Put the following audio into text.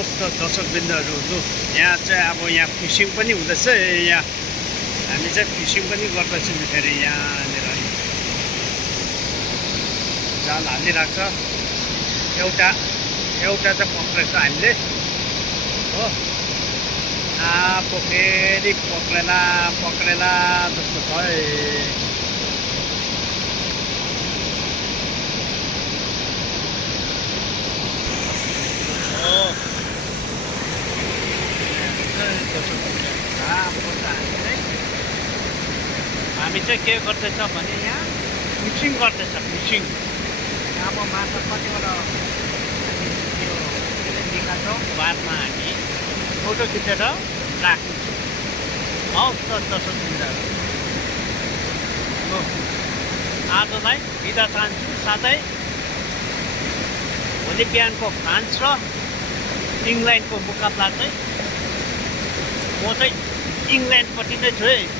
हवस् त दर्शकवृन्दहरू लु यहाँ चाहिँ अब यहाँ फिसिङ पनि हुँदैछ यहाँ हामी चाहिँ फिसिङ पनि गर्दैछौँ फेरि यहाँनिर जाल हालिरहेको छ एउटा चाहिँ पक्रेछ हामीले हो फेरि पक्रेला जस्तो छ है हामी चाहिँ के गर्दैछ भने यहाँ फिसिङ गर्दैछ फिसिङ अब माछा कतिवटा यो निकाल्छौँ बादमा हामी फोटो खिचेर राख्छौँ हवस् त दर्शकवृन्दहरू आजलाई बिदा चाहन्छु साथै भोलि बिहानको फ्रान्स र इङ्ल्यान्डको मुकाबला चाहिँ म चाहिँ इङ्ल्यान्डपट्टि नै छु है।